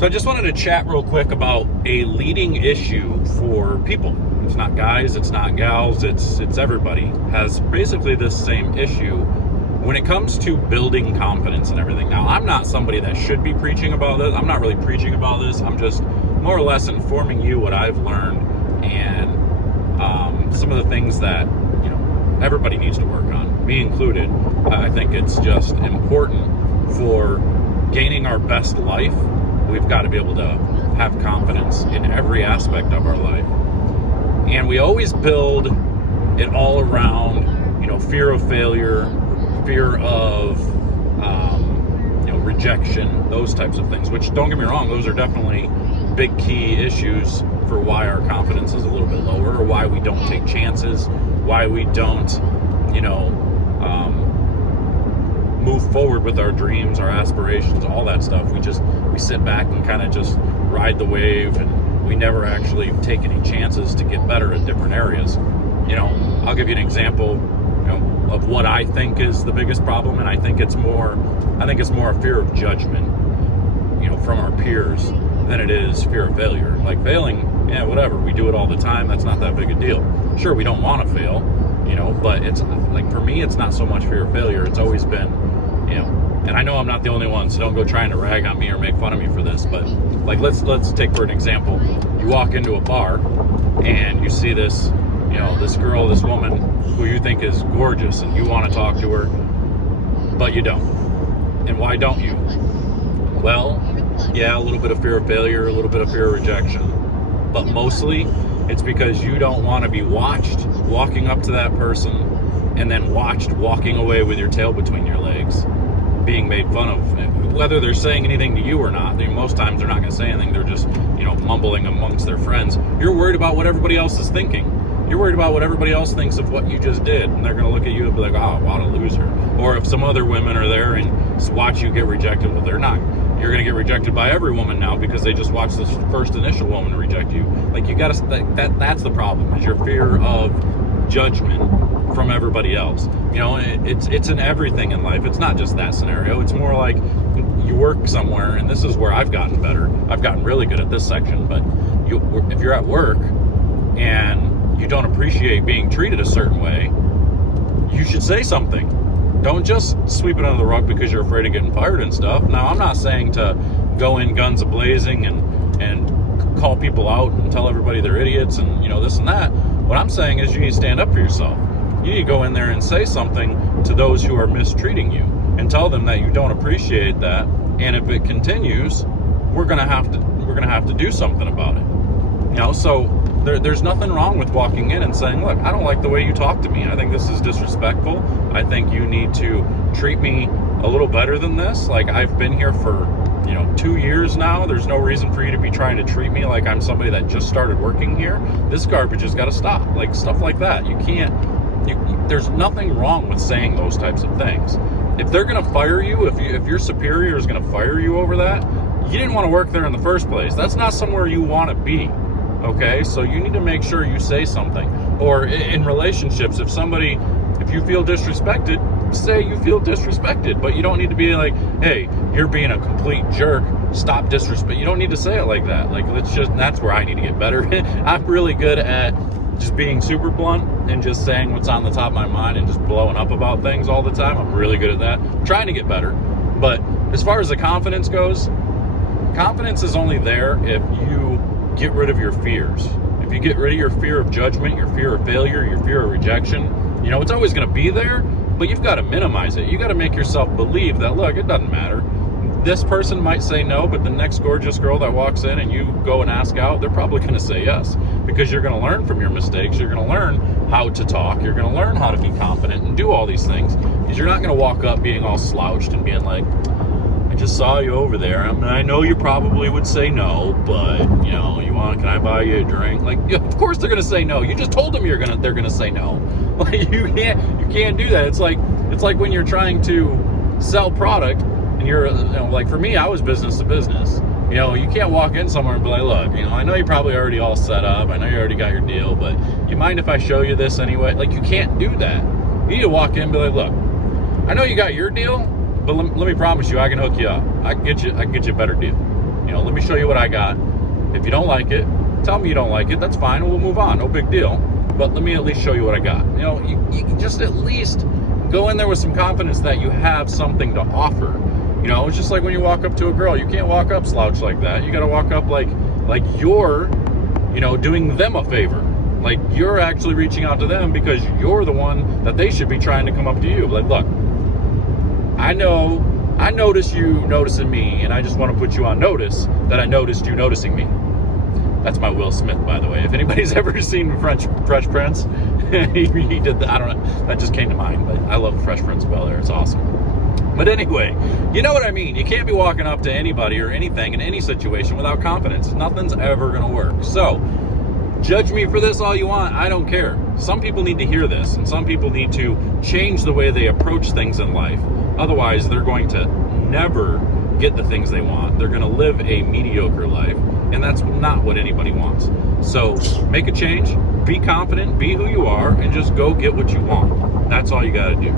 So I just wanted to chat real quick about a leading issue for people. It's not guys, it's not gals, it's everybody has basically this same issue when it comes to building confidence and everything. Now, I'm not somebody that should be preaching about this. I'm not really preaching about this. I'm just more or less informing you what I've learned and some of the things that, everybody needs to work on, me included. I think it's just important for gaining our best life. We've got to be able to have confidence in every aspect of our life. And we always build it all around, fear of failure, fear of, rejection, those types of things, which, don't get me wrong, those are definitely big key issues for why our confidence is a little bit lower, or why we don't take chances, why we don't, move forward with our dreams, our aspirations, all that stuff. We sit back and kind of just ride the wave, and we never actually take any chances to get better at different areas. I'll give you an example, of what I think is the biggest problem, and I think it's more a fear of judgment, from our peers than it is fear of failure. Like failing, whatever, we do it all the time. That's not that big a deal. Sure, we don't want to fail, but it's like, for me, it's not so much fear of failure. It's always been, and I know I'm not the only one, so don't go trying to rag on me or make fun of me for this, but like, let's take for an example. You walk into a bar and you see this, this girl, this woman who you think is gorgeous, and you want to talk to her, but you don't. And why don't you? Well, yeah, a little bit of fear of failure, a little bit of fear of rejection, but mostly it's because you don't want to be watched walking up to that person and then watched walking away with your tail between your legs, being made fun of, whether they're saying anything to you or not. Most times they're not going to say anything. They're just, mumbling amongst their friends. You're worried about what everybody else is thinking. You're worried about what everybody else thinks of what you just did, and they're going to look at you and be like, oh, what a loser. Or if some other women are there and watch you get rejected, well, they're not. You're going to get rejected by every woman now because they just watched this first initial woman reject you. Like, you got to, that's the problem, is your fear of judgment from everybody else. It's in everything in life. It's not just that scenario. It's more like you work somewhere, and this is where I've gotten better. I've gotten really good at this section, but if you're at work and you don't appreciate being treated a certain way, you should say something. Don't just sweep it under the rug because you're afraid of getting fired and stuff. Now, I'm not saying to go in guns a-blazing and call people out and tell everybody they're idiots and, this and that. What I'm saying is you need to stand up for yourself. You need to go in there and say something to those who are mistreating you and tell them that you don't appreciate that. And if it continues, we're gonna have to do something about it. So there's nothing wrong with walking in and saying, look, I don't like the way you talk to me. I think this is disrespectful. I think you need to treat me a little better than this. Like, I've been here for, 2 years now. There's no reason for you to be trying to treat me like I'm somebody that just started working here. This garbage has got to stop. Like, stuff like that. You can't, there's nothing wrong with saying those types of things. If they're going to fire you, if your superior is going to fire you over that, you didn't want to work there in the first place. That's not somewhere you want to be. Okay, so you need to make sure you say something. Or in relationships, if you feel disrespected, say you feel disrespected, but you don't need to be like, hey, you're being a complete jerk, stop disrespect. You don't need to say it like that. Like, that's where I need to get better. I'm really good at just being super blunt and just saying what's on the top of my mind and just blowing up about things all the time. I'm really good at that. I'm trying to get better. But as far as the confidence goes, confidence is only there if you get rid of your fears. If you get rid of your fear of judgment, your fear of failure, your fear of rejection, it's always going to be there, but you've got to minimize it. You got to make yourself believe that, look, it doesn't matter. This person might say no, but the next gorgeous girl that walks in and you go and ask out, they're probably going to say yes, because you're going to learn from your mistakes. You're going to learn how to talk. You're going to learn how to be confident and do all these things, because you're not going to walk up being all slouched and being like, I just saw you over there. I know you probably would say no, but can I buy you a drink? Like, of course they're gonna say no. You just told them they're gonna say no. Like, you can't do that. It's like when you're trying to sell product and you're, like for me, I was business to business. You can't walk in somewhere and be like, look, I know you're probably already all set up. I know you already got your deal, but you mind if I show you this anyway? Like, you can't do that. You need to walk in and be like, look, I know you got your deal, but let me promise you, I can hook you up. I can get you a better deal. let me show you what I got. If you don't like it, tell me you don't like it. That's fine. We'll move on. No big deal. But let me at least show you what I got. You can just at least go in there with some confidence that you have something to offer. It's just like when you walk up to a girl. You can't walk up slouched like that. You got to walk up like you're, doing them a favor. Like you're actually reaching out to them because you're the one that they should be trying to come up to you. Like, look, I notice you noticing me, and I just want to put you on notice that I noticed you noticing me. That's my Will Smith, by the way. If anybody's ever seen Fresh Prince, he did that. I don't know. That just came to mind. But I love Fresh Prince of Bel-Air. It's awesome. But anyway, you know what I mean. You can't be walking up to anybody or anything in any situation without confidence. Nothing's ever going to work. So, judge me for this all you want. I don't care. Some people need to hear this, and some people need to change the way they approach things in life. Otherwise, they're going to never get the things they want. They're going to live a mediocre life, and that's not what anybody wants. So make a change, be confident, be who you are, and just go get what you want. That's all you got to do.